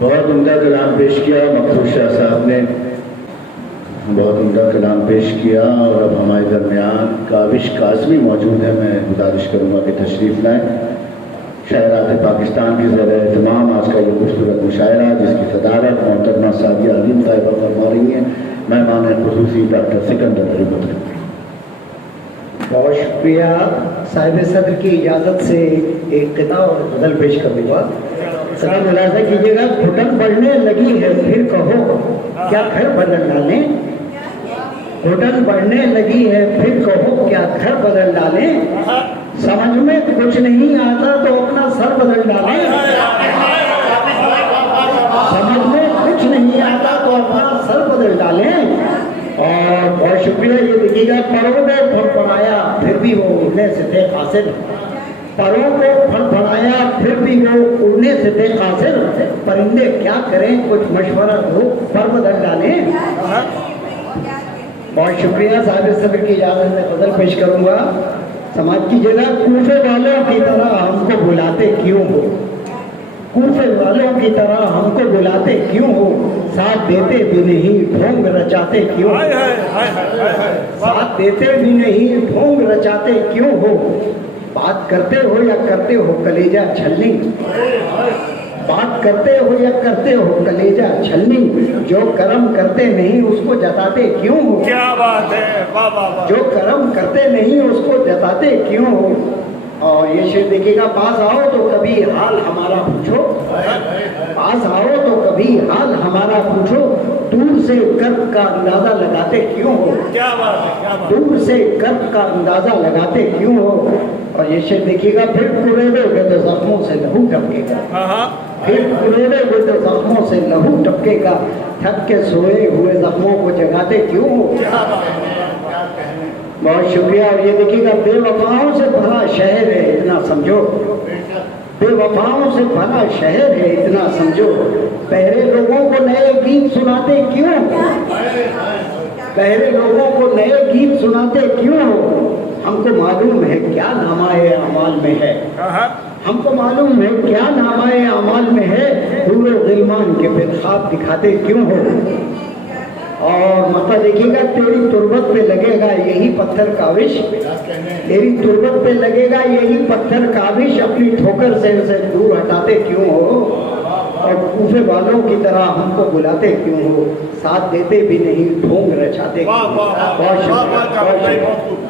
बहुत उम्दा कलाम पेश किया मकसूद शाह साहब ने, बहुत उम्दा कलाम पेश किया। और अब हमारे दरमियान काविश काज़मी मौजूद है। मैं गुजारिश करूँगा कि तशरीफ़ लाएँ। शायरात पाकिस्तान की ज़र-ए-एहतमाम आज का ये खूबसूरत मुशायरा जिसकी सदारत मोहतरमा सादिया अलीम साहिबा फरमा रही हैं। मेहमान खुसूसी डॉक्टर सिकंदर अली बदरी। बहुत शुक्रिया। साहिब सदर की इजाज़त से एक किता और गज़ल पेश करूँगा। सदर मुलाज़ा कीजिएगा। घुटन बढ़ने लगी है फिर कहो क्या घर बदल डालें, घुटन बढ़ने लगी है फिर कहो क्या घर बदल डालें, समझ में कुछ नहीं आता तो अपना सर बदल डालें, समझ में कुछ नहीं आता तो अपना सर बदल डालें। और बहुत शुक्रिया। ये देखिएगा, परों ने फड़फड़ाया फिर भी वो उड़ने से थे कासिर, परों को फड़फड़ाया फिर भी वो उड़ने से थे कासिर, परिंदे क्या करें कुछ मशवरा दो पर बदल डालें। बहुत शुक्रिया। साहिब सदर की इजाज़त से गज़ल पेश करूँगा। समाज की जगह कूफे वालों की तरह हमको बुलाते क्यों हो, कूफे वालों की तरह हमको बुलाते क्यों हो, साथ देते भी नहीं ढोंग रचाते क्यों हो, साथ देते भी नहीं ढोंग रचाते क्यों हो, बात करते हो या करते हो कलेजा छलनी, बात करते हो या करते हो कलेजा छलनी, जो कर्म करते नहीं उसको जताते क्यों हो, क्या बात है, वाह वाह वाह। जो कर्म करते नहीं उसको जताते क्यों हो। और ये शेर देखिएगा, पास आओ तो कभी हाल हमारा पूछो, पास आओ तो कभी हाल हमारा पूछो, दूर से कर्म का अंदाजा लगाते क्यों हो, क्या बात है, क्या बात। दूर से कर्म का अंदाजा लगाते क्यों हो। और ये शेर देखिएगा, फिर कुरेदोगे तो जख्मों से लहू टपकेगा, फिर कुरेदोगे तो जख्मों से लहू टपकेगा, थक के सोए हुए जख्मों को जगाते क्यों हो। बहुत शुक्रिया। और ये देखिएगा, बेवफाओं से भरा शहर है इतना समझो, बेवफाओं से भरा शहर है इतना समझो, पहले लोगों को नए गीत सुनाते क्यों, पहले लोगों को नए गीत सुनाते क्यों हो, हमको मालूम है क्या नामाए अमाल में है, हमको मालूम है क्या नामाए अमाल में है, हूर गिलमान के फिर ख्वाब दिखाते क्यों हो। और मतलब देखिएगा, तेरी तुरबत पे लगेगा यही पत्थर काविश, तेरी तुरबत पे लगेगा यही पत्थर काविश, अपनी ठोकर से उसे दूर हटाते क्यों हो, और कूफे वालों की तरह हमको बुलाते क्यों हो, साथ देते भी नहीं ढोंग रचाते क्यों हो। बहुत शुक्रिया।